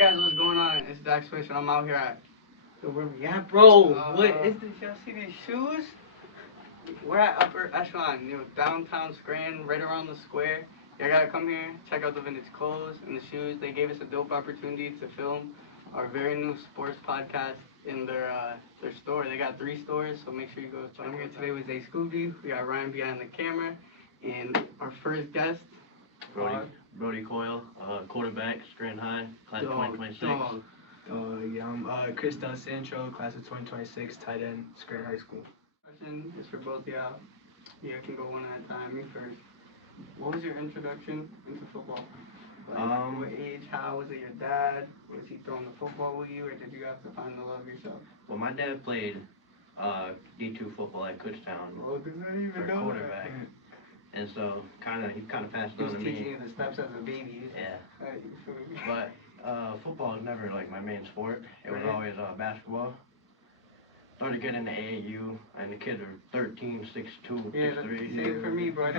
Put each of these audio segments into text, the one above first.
Alright guys, what's going on? It's jackswish and I'm out here at... Where we at, bro? What is this? Y'all see these shoes? We're at Upper Echelon, downtown Scranton, right around the square. Y'all gotta come here, check out the vintage clothes and the shoes. They gave us a dope opportunity to film our very new sports podcast in their store. They got 3 stores, so make sure you go check. I'm here today with Scoobidy. We got Ryan behind the camera, and our first guest, Brody Coyle, quarterback, Scranton High, class of 2026. Yeah, I'm Chris delsantro, class of 2026, tight end, Scranton High School. Question is for both of y'all. You can go one at a time. Me first. What was your introduction into football? Like, what age? How was it your dad? Was he throwing the football with you, or did you have to find the love yourself? Well, my dad played D2 football at Kutztown for quarterback. And so, he kind of passed it on to me. He was teaching you the steps as a baby. Yeah. But football was never like my main sport. It was always basketball. Started getting into AAU, and the kids were 13, 6'2", 6'3". Same for me, bro. I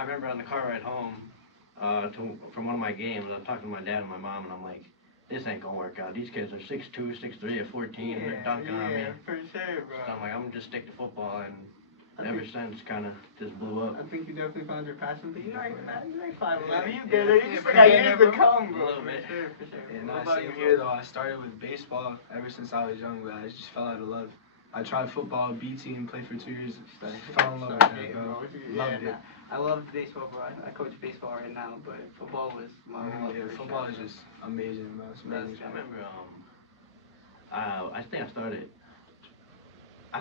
remember on the car ride home from one of my games, I was talking to my dad and my mom, and I'm like, this ain't gonna work out. These kids are 6'2", 6'3", at 14, and they're dunking on me. Yeah, for sure, bro. So I'm like, I'm gonna just stick to football, and ever since, kind of just blew up. I think you definitely found your passion, but you're like 5'11". You did it. You just got years to come, bro. For sure. And same here, though. I started with baseball ever since I was young, but I just fell out of love. I tried football, B team, played for 2 years, fell in love with that, bro. Loved it. I love baseball, bro. I coach baseball right now, but football was my love. Yeah, football is just amazing, bro. It's amazing. I remember, I think I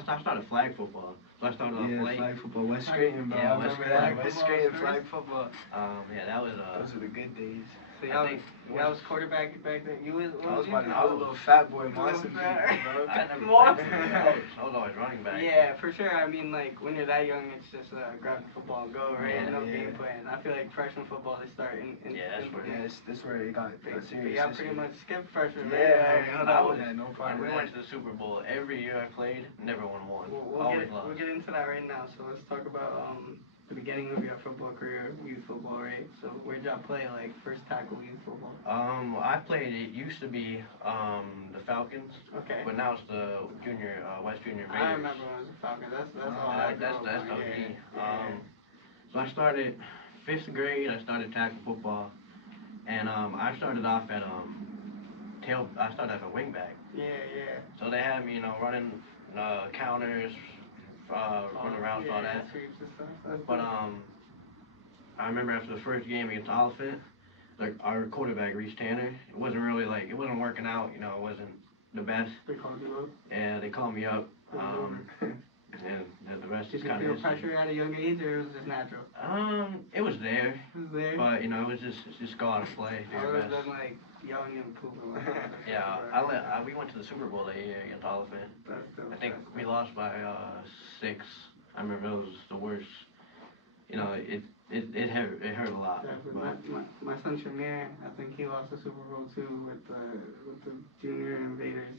started flag football. So I started off late. Flag football, West Scranton, bro. Yeah, I remember that. West Scranton flag football. Yeah, that was those were the good days. So y'all was quarterback back then. I was a little fat boy, monster, bro. I never played. I was always running back. Yeah, for sure. I mean, like when you're that young, it's just grab the football and go, right? No game plan. I feel like freshman football they start in this where it got serious. Yeah, pretty much skipped freshman. Yeah, no problem. We went to the Super Bowl every year I played. Never won one. We'll get into that right now. So let's talk about the beginning of your football career, youth football, right? So where'd y'all play, like first tackle youth football? I played. It used to be the Falcons. Okay. But now it's the junior West Junior Raiders. I remember when it was the Falcons. That's OG. So I started 5th grade. I started tackle football, and I started off at I started as a wingback. Yeah. So they had me, running counters. Running routes, all that. But I remember after the first game against Oliphant, like our quarterback Reese Tanner, it wasn't really it wasn't working out. It wasn't the best. They called you up. Yeah, they called me up. And the rest is kind of. Did you feel pressure at a young age, or was it just natural? It was there. But it was just go out and play. I would have done young and pooping. Yeah, we went to the Super Bowl that year against Oliphant. I think we lost by 6. I remember it was the worst. It hurt a lot. My son Zymeir, I think he lost the Super Bowl too with the junior invaders.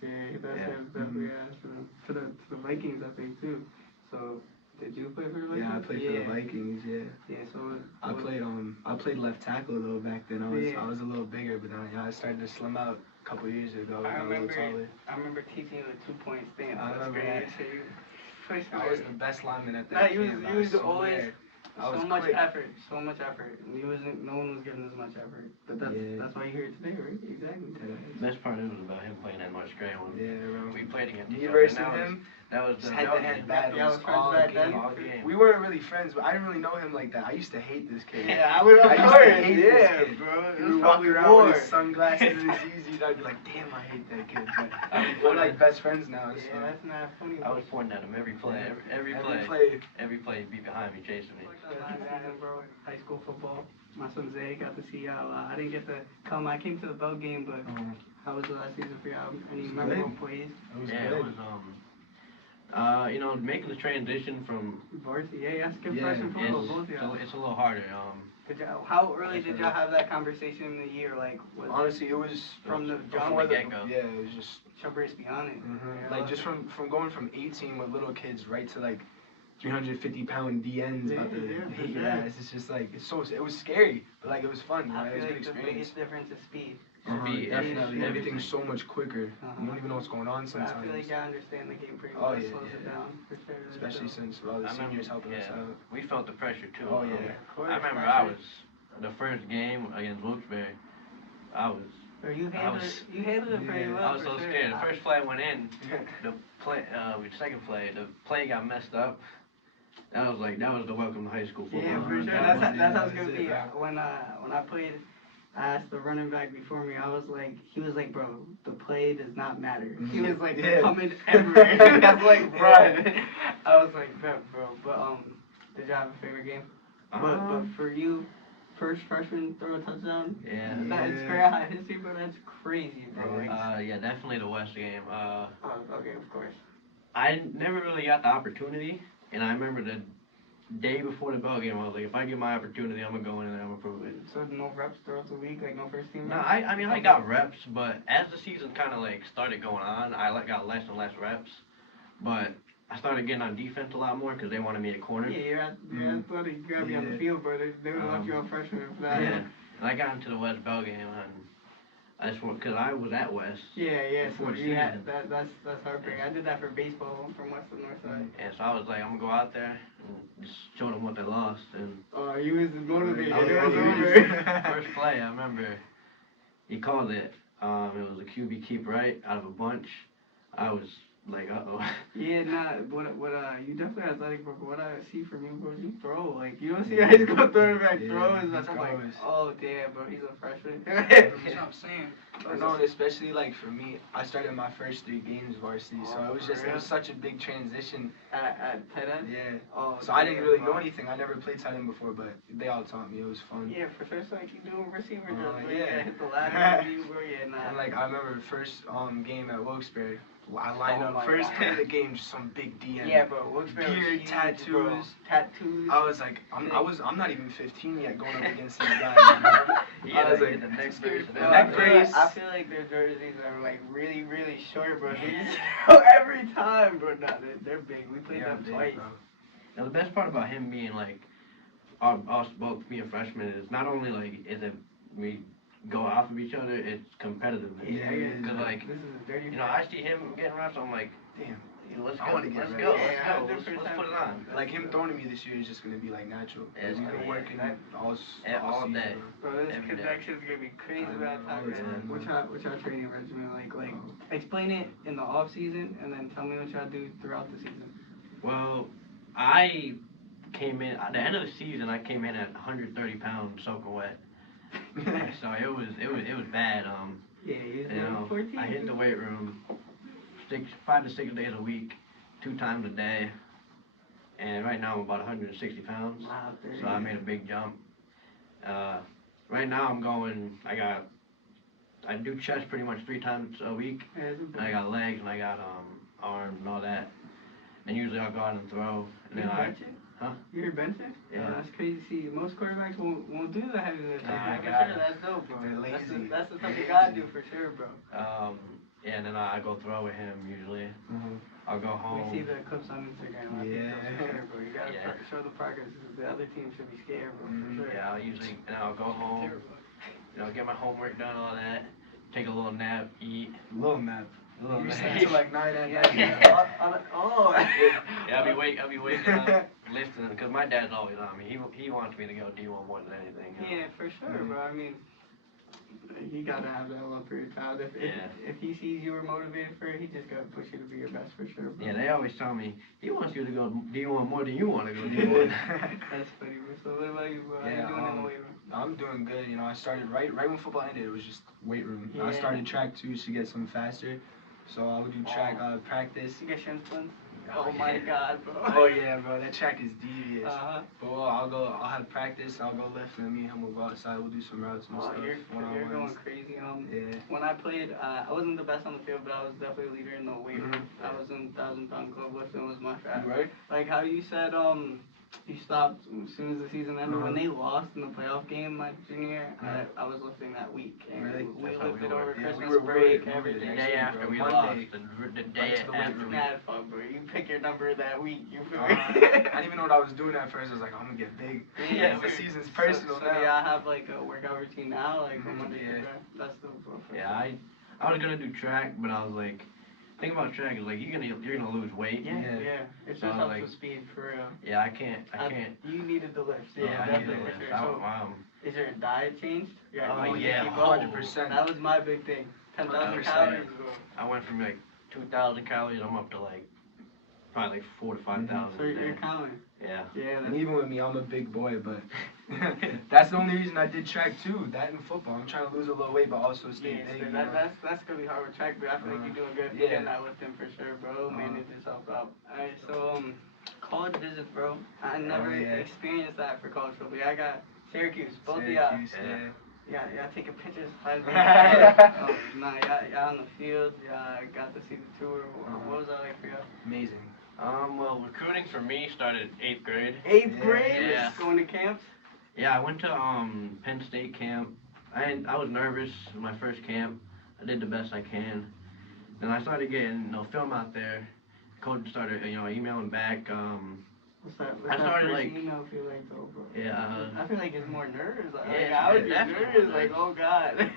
To the Vikings, I think too. So did you play for the Vikings? Yeah, I played for the Vikings. Yeah. So I played left tackle though back then. I was a little bigger, but then I started to slim out a couple years ago. I remember teaching you the 2-point stance. I remember that. I was the best lineman at that camp. You was always so much effort. And no one was giving as much effort. But that's why you're here today, right? Exactly. Best part was about him playing at North Scranton. Yeah, bro. We played against you versus him. That was the head-to-head battles all game. We weren't really friends, but I didn't really know him like that. I used to hate this kid. Yeah, I used to hate this kid, bro. He would walk around with his sunglasses and his Yeezys. I'd be like, damn, I hate that kid. But we're like best friends now. Yeah, that's not funny. I was pointing at him every play. Every play, he'd be behind me chasing me. Bro, high school football. My son Zay got to see y'all. I didn't get to come. I came to the Bell game, but how was the last season for y'all? Any memorable plays? It was making the transition from varsity. Yeah, skip freshman football, both of y'all. It's a little harder. How early did y'all have that conversation in the year? Honestly, it was from the before the get-go. Yeah, it was just jump race beyond it. Just from going from 18 with little kids right to 350-pound DNs about to hit your ass. It's just like it was scary, but like it was fun. You know? It was a good the experience. biggest difference is speed. Speed, Definitely, yeah. everything's so much quicker. You don't even know what's going on But sometimes. I feel like I understand the game pretty well. It slows it down for sure. Especially since the seniors helping us out. We felt the pressure too. Oh yeah. I remember the first game against Wilkes-Barre. You handled it pretty well. I was so scared. The first play I went in, second play, the play got messed up. That was the welcome to high school football. Yeah, for sure. That's how it's gonna be. When I played, I asked the running back before me. He was like, bro, the play does not matter. He was like, they're coming everywhere. I was like, bro. I was like, bro. But did you have a favorite game? But for you, first freshman throw a touchdown. Yeah. It's very high history, bro. That's crazy, bro. Yeah, definitely the West game. Okay, of course. I never really got the opportunity, and I remember the day before the bell game, I was like, if I get my opportunity, I'm gonna go in and I'm gonna prove it. So no reps throughout the week, like no first team? No, I mean I got reps, but as the season kind of like started going on, I got less and less reps. But I started getting on defense a lot more because they wanted me at corner. Yeah, you're athletic. You gotta be on the field, bro. They would have left you on freshman for that. Yeah, and I got into the West Bell game, and that's because I was at West. Yeah. So Yeah, that's heartbreaking. I did that for baseball from West to North Side. And so I was like, I'm gonna go out there and just show them what they lost. And you was motivated. First play, I remember he called it. It was a QB keep right out of a bunch. I was like, uh-oh. Yeah, what you definitely athletic, bro. What I see from you, bro, you throw. Like, you don't see high school throwing back throws. That's I'm like, oh, damn, bro, he's a freshman. That's what I'm saying. I know, especially, like, for me, I started my first 3 games varsity, so it was such a big transition. At tight end? Yeah. Oh, so I didn't really know anything. I never played tight end before, but they all taught me. It was fun. Yeah, for sure. So, like, you doing receiver drills. Yeah. Hit the ladder, bro. Yeah, nah. And, like, I remember first game at Wilkes-Barre. I lined up first play of the game, just some big DN. Yeah, bro. Wilkes-Barre beard, huge, tattoos. bro. Tattoos. I was like, I'm not even 15 yet going up against these guys. Yeah, I was like, the neck brace. I feel like their jerseys are like really, really short, bro. Every time, bro. Nah, they're big. We played them twice. Bro. Now the best part about him being like us both being freshmen is not only like is it we go off of each other, it's competitiveness. Yeah, because like this is a dirty. I see him getting reps, I'm like, damn. Let's go. Let's put it on. Like him throwing to me this year is just gonna be like natural. Yeah, we've been working all all day. Bro, this connection's gonna be crazy by that time, man. What's your training regimen like? Explain it in the off season, and then tell me what y'all do throughout the season. Well, I came in at the end of the season. I came in at 130 pounds soaking wet. So it was bad. Yeah, you know, 14. I hit the weight room 5 to 6 days a week, 2 times a day, and right now I'm about 160 pounds. Wow, so I made a big jump. Right now I do chest pretty much 3 times a week. And I got legs and I got arms and all that. And usually I'll go out and throw. And then You're benching? Yeah. That's crazy. See, most quarterbacks won't do the heavy lifting. Nah, For sure, that's dope, bro. They're lazy. That's the stuff you gotta do for sure, bro. Yeah, and then I go throw with him usually. I'll go home. We see the clips on Instagram. I think for sure, bro. You gotta show the progress. The other team should be scared, bro. For sure. Yeah, I'll go home. Get my homework done, all that. Take a little nap, eat. Little nap. You sleep till like 9 at night. Yeah, I'll be waking up, lifting, because my dad's always on me. He wants me to go D1 more than anything. Yeah, for sure, bro. I mean, you gotta have that love for your child. If he sees you were motivated for it, he just gotta push you to be your best for sure, bro. Yeah, they always tell me, he wants you to go D1 more than you want to go D1. That's funny, bro. So what about you, bro? How you doing in the weight room? I'm doing good. I started right when football ended. It was just weight room. Yeah. I started track too to get some faster. So I would do track practice. You get shin splints? Oh my god, bro. Oh yeah, bro. That track is devious. But I'll have practice. I'll go lift, and me and him will go outside. We'll do some routes and stuff. You're going crazy. Yeah. When I played, I wasn't the best on the field, but I was definitely a leader in the weight room. I was in 1,000-pound club lifting was my strat. Right. Like how you said, you stopped as soon as the season ended. When they lost in the playoff game my junior year, I was lifting that week. And Really? we lifted over Christmas break, the everything. The day after we Monday. lost, the day to the after It's we mad fun, bro. You pick your number that week. You feel me? I didn't even know what I was doing at first. I was like, I'm gonna get big. Yeah, The season's personal so now. yeah, I have like a workout routine now, like from Mhm, Monday to yeah. Friday. That's the bro. Yeah, I was gonna do track, but I was like, thing about track is like you're gonna lose weight. Yeah. It So, just helps like- with speed for real. Yeah, I can't. You needed the lift. Yeah, I need to definitely lift. for sure. So, Is your diet changed? Oh, you yeah, keep up? 100%. That was my big thing. 10,000 100%. calories, bro. I went from like 2,000 calories. I'm up to like probably like 4,000 to 5,000. So you're counting. Yeah. Yeah, And even with me, I'm a big boy, but that's the only reason I did track too. That and football. I'm trying to lose a little weight, but also stay big. so you know? that's gonna be hard with track, but I feel like you're doing good. Yeah. You're getting that lifting for sure, bro. Manage yourself out. Alright, so college visits, bro. I never experienced that for college football. I got Syracuse, both of y'all. Yeah, taking pictures. Y'all on the field. Yeah, I got to see the tour. What was that like for y'all? Amazing. Well, recruiting for me started 8th grade. 8th grade? Yeah. Going to camps? Yeah, I went to Penn State camp. I was nervous my first camp. I did the best I can. Then I started getting film out there. Coach started emailing back. What's that started, first like- email feel like though, bro? Yeah. I feel like it's more nerves. Like, Yeah, I would be definitely nervous. more Like, nerves. oh god.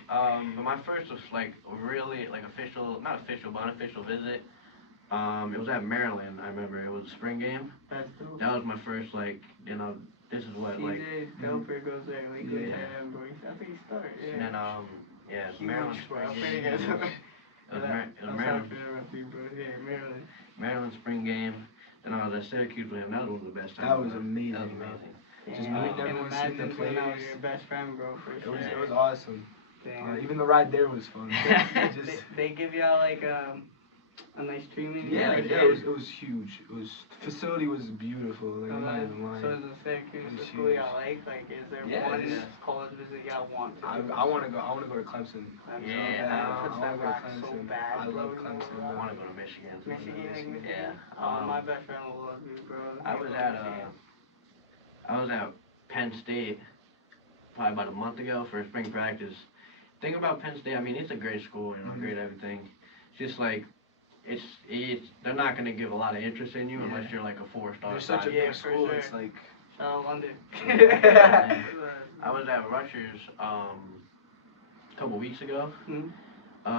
But my first was like really like official, not official, but unofficial visit. It was at Maryland. I remember it was a spring game. That's dope. That was my first this is what like. CJ Delper goes there. Like, good Yeah. him, bro. I think he started. Yeah. And then Huge, Maryland bro. spring I feel game. like It was I'm Maryland. sorry for interrupting you, bro. Yeah, Maryland. Maryland spring game. And I was at Syracuse with him. That was one of the best times. That was amazing. That was bro. amazing. Just Damn, meeting I can everyone, seeing the imagine being out with players. your best friend, bro, for sure. It was awesome. Damn. Even the ride there was fun. They give y'all like a nice treatment. It was huge. Facility was beautiful. Like, I'm not even lying. So is the Syracuse It the was school huge. y'all like? Like, is there Yeah, one yeah. college visit y'all want to I do? want to go. I want to go to Clemson. That's Yeah, so bad. I Puts that wanna go to rock so Clemson. bad, I bro. love Clemson. I want to go to Michigan. Michigan, like Michigan. Yeah. My best friend will love you, bro. I was at Penn State probably about a month ago for spring practice. Thing about Penn State, I mean, it's a great school, great everything. It's just like they're not gonna give a lot of interest in you unless you're like a 4-star. They're such a Yeah, big for school. sure. It's like London. I was at Rutgers a couple weeks ago. Hmm?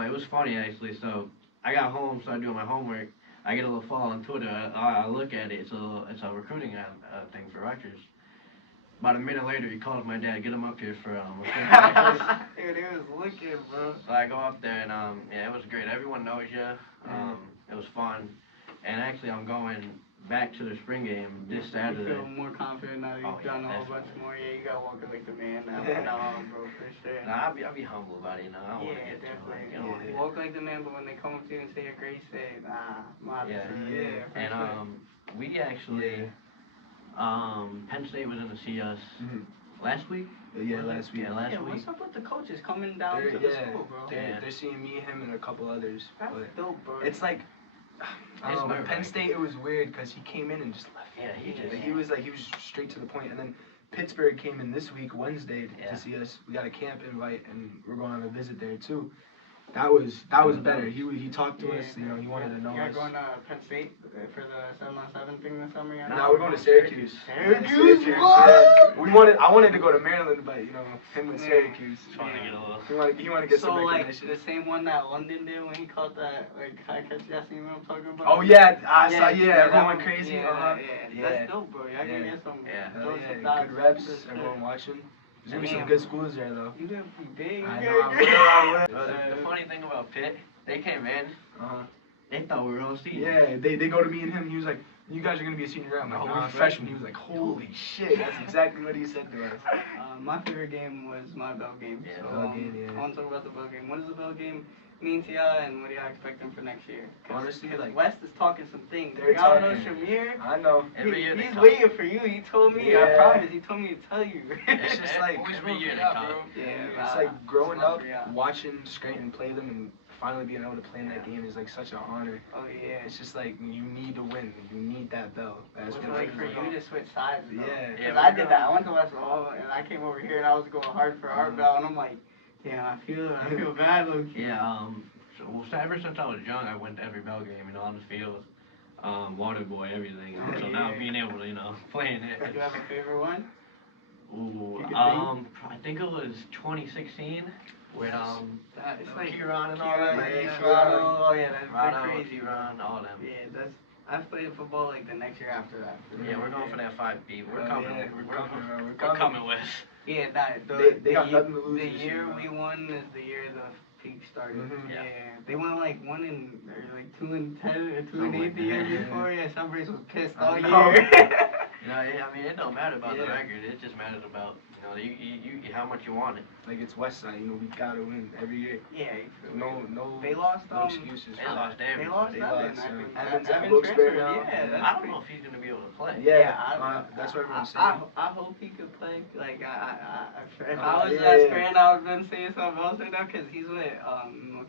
It was funny actually. So I got home, started doing my homework. I get a little follow on Twitter. I look at it. It's a recruiting thing for Rutgers. About a minute later, he calls my dad, get him up here for recruiting practice. Dude, it was looking, bro. So I go up there and it was great. Everyone knows you. It was fun. And actually, I'm going back to the spring game this Saturday. You feel more confident now you've done a whole bunch more. Yeah, you got walking like the man now. Bro, for sure. Nah, I'll be humble about it, I don't want to get definitely. too like, Walk like the man, but when they come up to you and say your grace, say, my Yeah. for And sure. we actually, Penn State was in to see us last week. last week. Yeah, last week. What's up with the coaches coming down They're- to the school, bro? They're seeing me, him, and a couple others. That's But dope, bro. it's like, I It's don't know. With Penn nerve-wracking. State, it was weird because he came in and just left. Yeah, He was straight to the point. And then Pittsburgh came in this week, Wednesday, Yeah. to see us. We got a camp invite, and we're going on a visit there too. That was better. He talked to us. He wanted to know You're us. going to Penn State for the 7-on-7 thing this summer? Now we're going to Syracuse. Syracuse? Yeah. What? I wanted to go to Maryland, but him and Syracuse. Trying to get a little. He wanted to get So some like recognition. the same one that London did when he caught that high catch. Y'all seen what I'm talking about? Oh yeah, I saw. that Everyone one- went crazy. Yeah. Yeah. That's dope, bro. Y'all can get some. Yeah. Hell throw yeah, some dots. good reps. For sure. Everyone watching. There's gonna be some Damn. good schools there though. You gonna be big. I You know. gonna I get- will. The funny thing about Pitt, they came in, Uh-huh. they thought we were all seniors. Yeah, they go to me and him. He was like, "You guys are gonna be a senior." I'm like, No, "No, we're we're freshmen." He was like, "Holy shit!" That's exactly what he said to us. My favorite game was my Bell game. Yeah, So, Bell game, yeah. I want to talk about the Bell game. What does the Bell game mean to y'all, and what do y'all expecting for next year? Honestly, like, West is talking some things. They're Y'all know talking. Shamir? I know. Every year they He's talk. waiting for you. He told me. I Yeah. promise. He told me to tell you. It's just like every year they talk. Yeah, it's like growing up, yeah. watching Scranton play them, and finally being able to play in that game is like such an honor. Oh yeah. It's just like you need to win. You need that bell. That's It's what like it for is. you to switch sides. Though. Yeah. Because Yeah, I did that. I went to West Hall and I came over here and I was going hard for our Mhm. bell and I'm like, Yeah, I feel bad, low key. Yeah, so ever since I was young, I went to every Bell game, on the field, water boy, everything. Oh, So yeah. now being able to, play in it. Do you have a favorite one? Ooh, You could I think it was 2016 with It's like Kieran and all that. Oh yeah, they're Rado, crazy. Kieran, all them. Yeah, I've played football like the next year after that. Yeah, we're going for that 5B. We're coming. Yeah, We're coming with. Yeah, They got nothing to lose the this year year, we won is the year the peak started. Mhm. Yeah. They won like 1 and or like 2 and 10 or 2 and Something 8 like the year that. before. Yeah, somebody was pissed I all know. year. I mean, it don't matter about the Yeah. record. It just matters about, you how much you want it. Like it's Westside, we gotta win every year. Yeah. No, They lost. no excuses. They lost everybody. They lost They nothing. lost, I think. Evans Evans Wilkes-Barre transferred, now. Yeah, that's I don't pretty- know if he's gonna be able to play. Yeah, that's what everyone's saying. I hope he could play. Like if Oh, I was yeah. at Scranton, I would been saying something else right now because he's with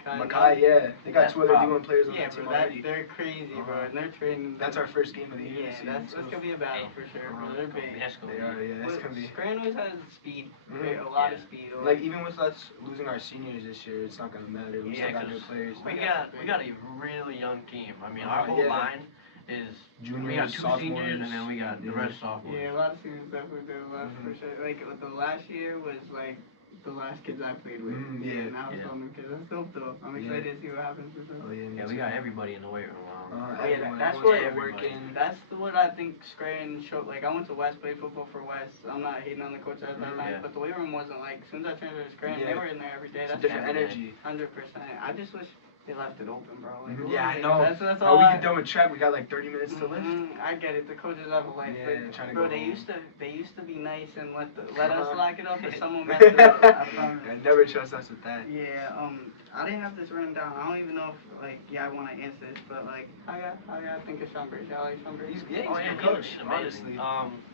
Mackay, yeah. They got That's 2 other problem. D1 players on Yeah, the team bro, already. they're crazy, bro, and they're training. That's our first game of the year. Yeah, this that's season, gonna be a battle for sure. Bro. They're big. That's gonna They be. are, yeah. That's But gonna be. Scranton always has speed, Mhm. a lot of Yeah. speed. Like even with us losing our seniors this year, it's not gonna matter. We Yeah, still got 'cause new players. We got a really young team. I mean, our whole Yeah. line is Juniors, we got 2 sophomores, seniors, and then we got the rest sophomores. Yeah, a lot of seniors definitely did a lot for sure. Like the last year was like the last kids I played with. Yeah. Now it's all new kids. That's dope though. I'm excited to see what happens with them. Oh yeah. Yeah, we got everybody in the weight room. Oh, yeah, Everyone, that's everyone's what working. That's what I think Scranton showed. Like I went to West, played football for West. I'm not hating on the coach at that time, Yeah. but the weight room wasn't like. As soon as I transferred to Scranton, they Yeah. were in there every day. It's a That's different energy. 100%. I just wish they left it open, bro. Like, Yeah, I know. That's Oh, all. we get done with track. We got like 30 minutes to lift. I get it. The coaches have a life, Yeah, but trying to bro, go they home. used to be nice and let us lock it up if someone messed it up. I promise. I never trust us with that. Yeah, I didn't have this written down. I don't even know if, I want to answer this, but, I gotta think of Shumbridge. I like Shumbridge. He's Oh yeah, a good coach, honestly.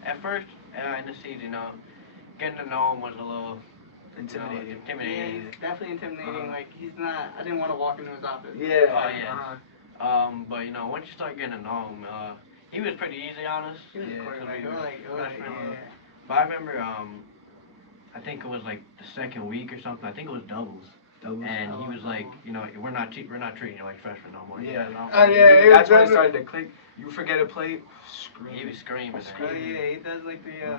At first, in the season, getting to know him was a little Intimidating. Yeah, intimidating. he's definitely intimidating. He's not, I didn't want to walk into his office. Yeah. Oh yeah. But once you start getting to know him, he was pretty easy on us. He was Yeah, a quarterback. we were Yeah. But I remember, I think it was like the second week or something. I think it was doubles. And he was like, we're not treating you like freshmen no more. Yeah. yeah, That's when it that's started to click. You forget a play, scream. He was screaming. Oh yeah, he does like the,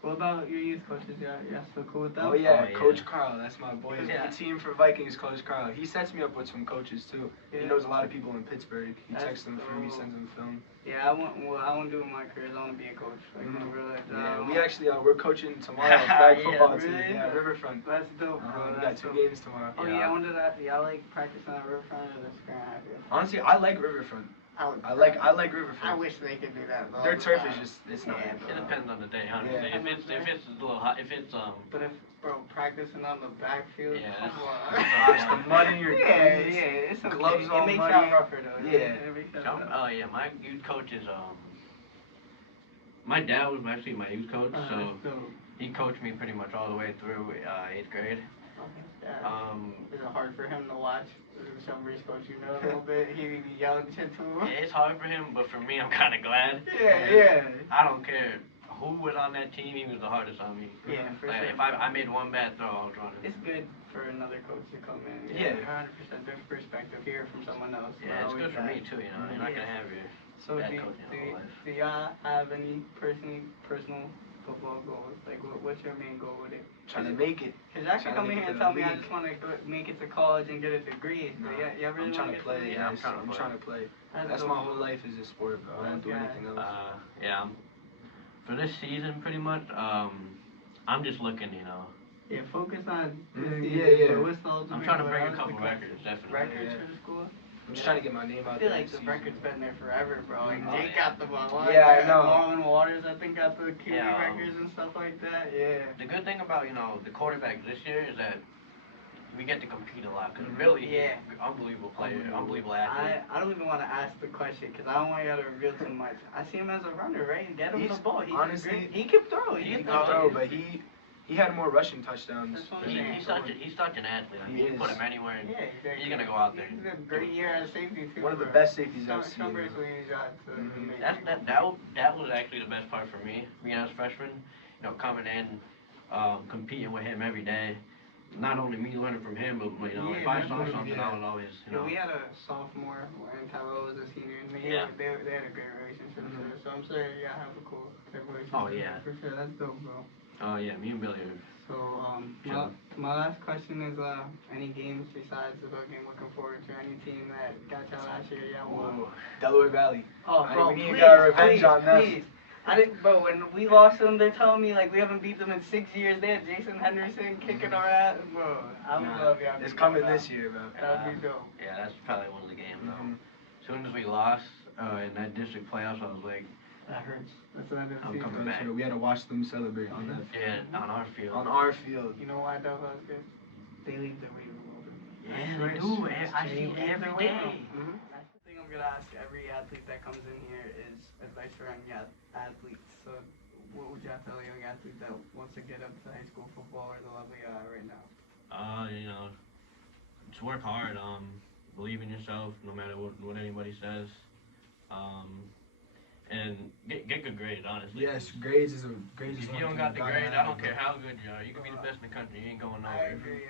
what about your youth coaches? Y'all still cool with them? Oh yeah, Oh, yeah. Coach Carl, that's my boy. Yeah. The team for Vikings, Coach Carl. He sets me up with some coaches too. He Yeah. knows a lot of people in Pittsburgh. He That's texts them for me, dope. sends them film. Yeah, I want to do in my career. I want to be a coach. Like, in real life. Yeah, we actually we're coaching tomorrow. Flag Yeah, football team. really? Yeah, Riverfront. That's dope, bro. We got That's 2 dope. games tomorrow. Oh yeah, I wonder that. Y'all like practicing at Riverfront or the Scranton? Honestly, I like Riverfront. I like Riverfront. I wish they could do that. Though. Their turf is just it's not. Yeah, It depends on the day, honestly. Yeah. If it's a little hot, if it's But if practicing on the backfield, Yeah, come that's- on. It's the mud in your Yeah, cleats, it's okay. gloves all It makes muddy. y'all rougher though. Yeah. It makes y'all rougher. Oh yeah, my youth coach is my dad was actually my youth coach, so he coached me pretty much all the way through 8th grade. Is it hard for him to watch somebody's coach you know a little bit? He be yelling shit to him. It's hard for him, but for me, I'm kind of glad. Yeah. I don't care who was on that team. He was the hardest on me. Yeah, for Like, sure. if I made one bad throw, I was running. It's good for another coach to come in. Yeah. 100% different perspective here from someone else. Yeah, it's good for me too. You're not gonna have your So bad do coaching all life. y'all have any personal football goals? Like, what's your main goal with it? Trying to make it. Cause y'all can Trying to come in make here it and to tell the me I league. just want to make it to college and get a degree. No. But y'all really I'm trying want to play. Yeah, I'm Yes, trying to I'm play. trying to play. That's That's dope. my whole life is a sport, bro. I don't do That's anything else. Yeah. For this season, pretty much, I'm just looking. Yeah, focus on. Yeah. What's the ultimate I'm trying to goal? break a What's couple the records, definitely. records Yeah. for the school. I'm just trying to get my name I out feel there. like the record's been there forever, bro. Like Oh, Jake yeah. got the ball. Yeah, I know. Marlon Waters, I think, got the QB Yeah, records and stuff like that. Yeah. The good thing about the quarterbacks this year is that we get to compete a lot. Cause Billy, Yeah. unbelievable player, unbelievable athlete. I don't even want to ask the question because I don't want y'all to reveal too much. I see him as a runner, right? Get him the He's- ball. honestly, he can throw. He can can throw, but he had more rushing touchdowns. That's what I'm He's such an athlete. I mean, He you put is. him anywhere, and Yeah, he's gonna go out there. He's a great year at safety too. One of the bro. best safeties I've seen. Shumbridge will use that to Mhm. make That was actually the best part for me, being as a freshman. Coming in, competing with him every day. not only me learning from him, but you know, if I saw something, I would always, you know. We had a sophomore and Tyler was a senior, and they had a great relationship. So I'm sure you have a cool relationship. Oh yeah. For sure, that's dope, bro. Oh yeah, me and Billy are. So my last question is any games besides the boat game looking forward to? Any team that got y'all last year? Yeah, won. Delaware Valley. Oh, bro, we need to get our revenge on them. Please. I didn't, bro. When we lost them, they're telling me like we haven't beat them in 6 years. They had Jason Henderson kicking our ass, bro. I would love y'all. It's coming this year, bro. That'd be dope. Yeah, that's probably one of the games though. As soon as we lost in that district playoffs, I was like, that hurts. That's another I'm season. coming back. We had to watch them celebrate on that. Yeah, on our field. On our field. You know why that was good? They leave their weight room open. Yeah, they do. I see it every day. That's the thing I'm gonna ask every athlete that comes in here is advice for young athletes. So, what would you have to tell a young athlete that wants to get up to high school football or the level you are right now? You know, just work hard. Believe in yourself, no matter what anybody says. And get good grades, honestly. Yes, grades is If you don't got the grades, I don't care how good you are. You can be the best in the country. You ain't going nowhere. I agree.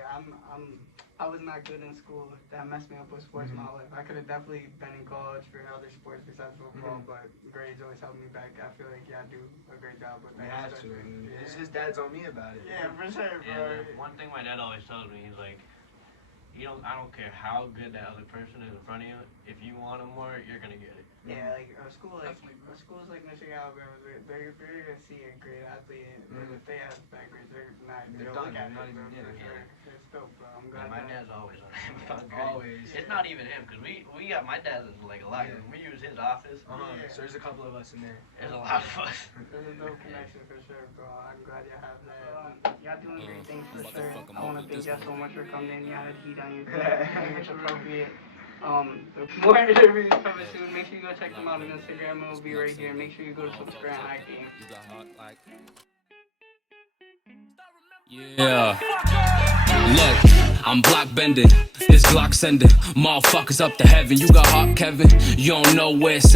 I was not good in school. That messed me up with sports my life. I could have definitely been in college for other sports besides football, but grades always held me back. I feel like I do a great job with that. I have to. His dad's on me about it. Yeah, for sure, bro. Yeah, one thing my dad always tells me, he's like, I don't care how good that other person is in front of you. If you want them more, you're gonna get it. Yeah, like schools like Michigan, Alabama, they're gonna see a great athlete, and if they have bad grades, they're not done. Look at Not it, even, bro, for sure. It's dope, bro. I'm glad. My dad's always on him about grades. Always. It's not even him, because we got my dad's like a lot. We use his office. So there's a couple of us in there. There's a lot of us. There's a dope connection for sure, bro. I'm glad you have that. Y'all doing great things for sure. I want to thank y'all so much for coming in. Y'all had heat on you. It's appropriate. More interviews coming soon. Make sure you go check them out on Instagram. It'll be right here. Make sure you go to subscribe and like game. Yeah. Look, I'm block bending. This Glock sending motherfuckers up to heaven. You got hot, Kevin. You don't know where it's